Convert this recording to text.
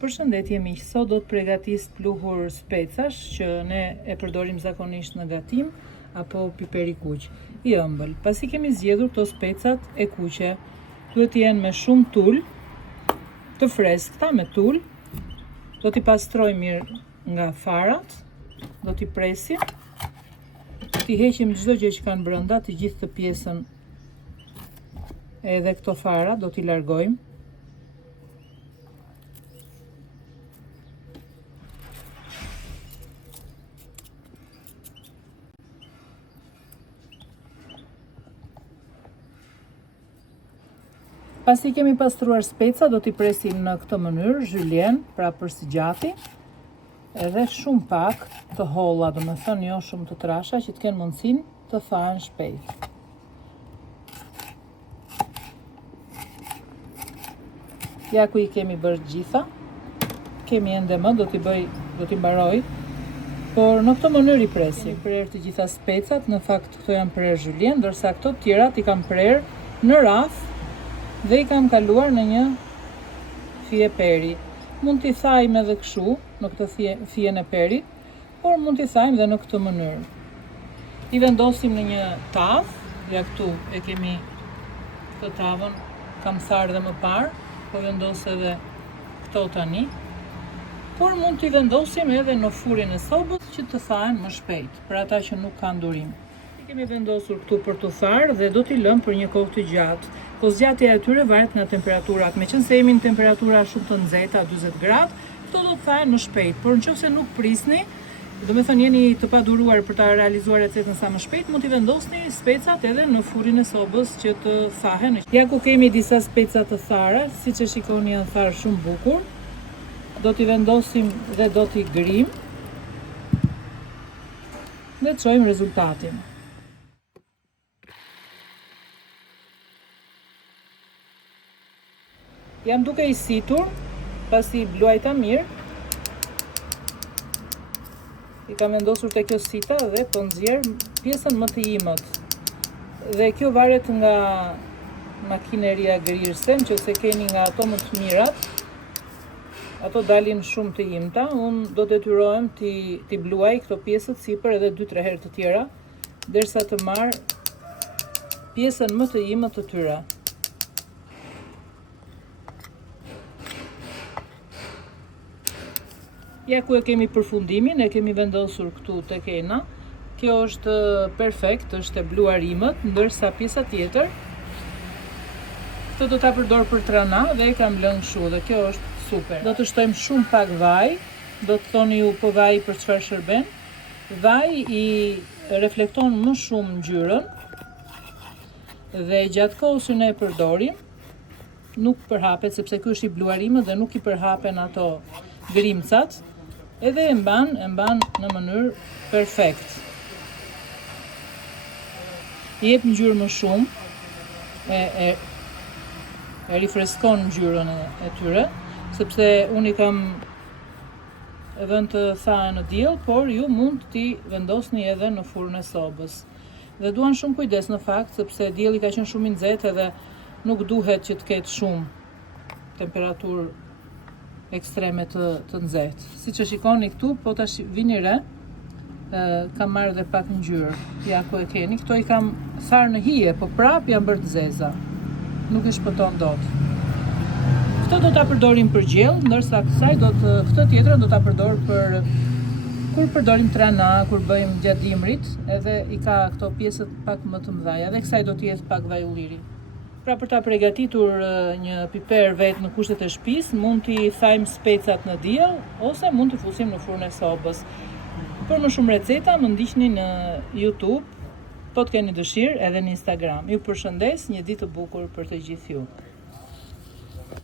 Përshëndetje miq, sot do të përgatis pluhur specash që ne e përdorim zakonisht në gatim apo piper i kuq, i ëmbël. Pasi kemi zgjedhur këto specat e kuqe, duhet të jenë me shumë tul, të freskëta me tul. Do t'i pastrojmë mirë nga farat, do t'i presim, t'i heqim çdo gjë që kanë brenda, të gjithë të pjesën edhe këto fara do t'i largojmë. Pasi kemi pastruar speca, do t'i presim në këtë mënyrë, zhyljen, pra për së gjati, edhe shumë pak të holla, do me thënë jo shumë të trasha, që t'kenë mundësin të thahen shpejt. Ja ku i kemi bërë gjitha, kemi ende më, do t'i mbaroj, por në këtë mënyrë i presim. Kemi prerë të gjitha specat, në fakt këto janë prerë zhyljen, ndërsa këto tjerat i kam prerë në rraf, dhe i kam kaluar në një fije peri. Mund t'i thajmë edhe kështu, në këtë fijen e perit, por mund t'i thajmë dhe në këtë mënyrë. I vendosim në një tavë, ja këtu e kemi këtë tavën, kam tharë dhe më parë, po vendos edhe këto tani, por mund t'i vendosim edhe në furin e sobës që të thahen më shpejt, për ata që nuk kanë durim. I kemi vendosur këtu për t'u tharë dhe do t'i lëmë për një kohë të gjatë. Po zgjatja e tyre varet nga temperaturat. Meqense jemi në temperatura shumë të nxehta, 40 gradë, këto do të thahen më shpejt. Por nëse nuk prisni, do me thënë jeni të paduruar për ta realizuar recetën sa më shpejt, mund t'i vendosni specat edhe në furin e sobës që të thahen. Ja ku kemi disa speca të thara, siç e shikoni janë tharë shumë bukur. Do t'i vendosim dhe do t'i grim. Dhe të shohim rezultatin. Jam duke i situr, pasi bluajta mirë. I kam vendosur te kjo sita dhe po nxjerr pjesën më të imët. Dhe kjo varet nga makineria grirëse, nëse keni nga ato më të mirat, ato dalin shumë të imta. Unë do detyrohem t'i bluaj këto pjesët sipër edhe 2-3 herë të tjera, derisa të marr pjesën më të imët të tyre. Ja ku e kemi përfundimin, e kemi vendosur këtu tek kena. Kjo është perfekt, është e bluar imët, ndërsa pjesa tjetër, këtë do ta përdor për trana dhe e kam lënë kështu dhe kjo është super. Do të shtojmë shumë pak vaj, do të thoni ju po vaj për çfarë shërben. Vaj i reflekton më shumë ngjyrën dhe gjatë kohës që ne e përdorim, nuk përhapet sepse ky është i bluar imët dhe nuk i përhapen ato grimcat. Edhe e mban në mënyrë perfekt. I jep ngjyrë më shumë, e rifreskon ngjyrën e tyre, sepse unë i kam vënë të thahen në diell, por ju mund t'i vendosni edhe në furrën e sobës. Dhe duan shumë kujdes në fakt, sepse dielli ka qenë shumë i nxehtë edhe nuk duhet që të ketë shumë temperaturë ekstreme të nxehtë. Siç e shikoni këtu, po tash vini re, kam marrë dhe pak ngjyrë. Ja ku e keni, këto i kam tharë në hije, po prap janë bërë të zeza. Nuk i shpëton dot. Këto do ta përdorim për gjell, ndërsa këtë tjetrën do ta përdor për kur përdorim trana, kur bëjmë gjatë dimrit, edhe i ka këto pjesët pak më të mëdha, dhe kësaj do të jetë pak vaj ulliri. Pra për ta përgatitur një piper vetë në kushtet e shtëpisë, mund t'i thajmë specat në diell ose mund t'i fusim në furrën e sobës. Për më shumë receta më ndiqni në YouTube, po të keni dëshirë edhe në Instagram. Ju përshëndes, një ditë të bukur për të gjithë ju.